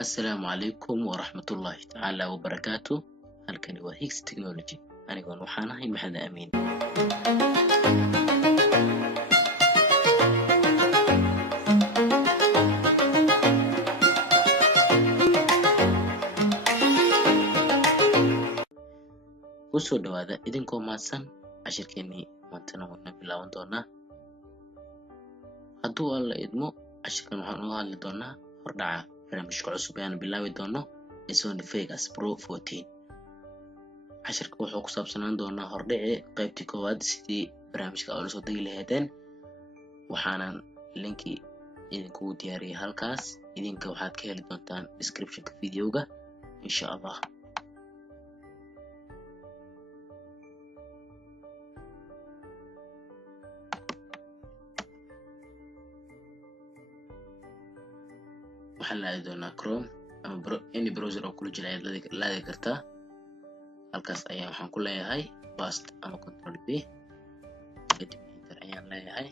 السلام عليكم ورحمة الله تعالى وبركاته. halkani waa Higgs Technology anigoon waxaan ahay Maxamed Amiin. kusoo dhawaada idinkoo maadsan cashirkeennii maantana waxaan bilaaban doonaa hadduu alla idmo. cashirkan waxaan uga hadli doonaa hordhaca barnaamijka cusub ee aan bilaabi doono Sony Vegas Pro 14. cashirka wuxuu ku saabsanaan doonaa hordhici qaybtii koowaad sidii barnaamijka oo la soo degi lahaydeen. waxaanan linki idinkugu diyaariyay halkaas. idinka waxaad ka heli doontaan descriptionka videoga insha Allah. waxaan la aadi doonaa Chrome ama any browser oo kula jira ayaad la aadi kartaa. halkaas ayaan waxaan ku leeyahay Paste ama Control B kadib enter ayaan leeyahay.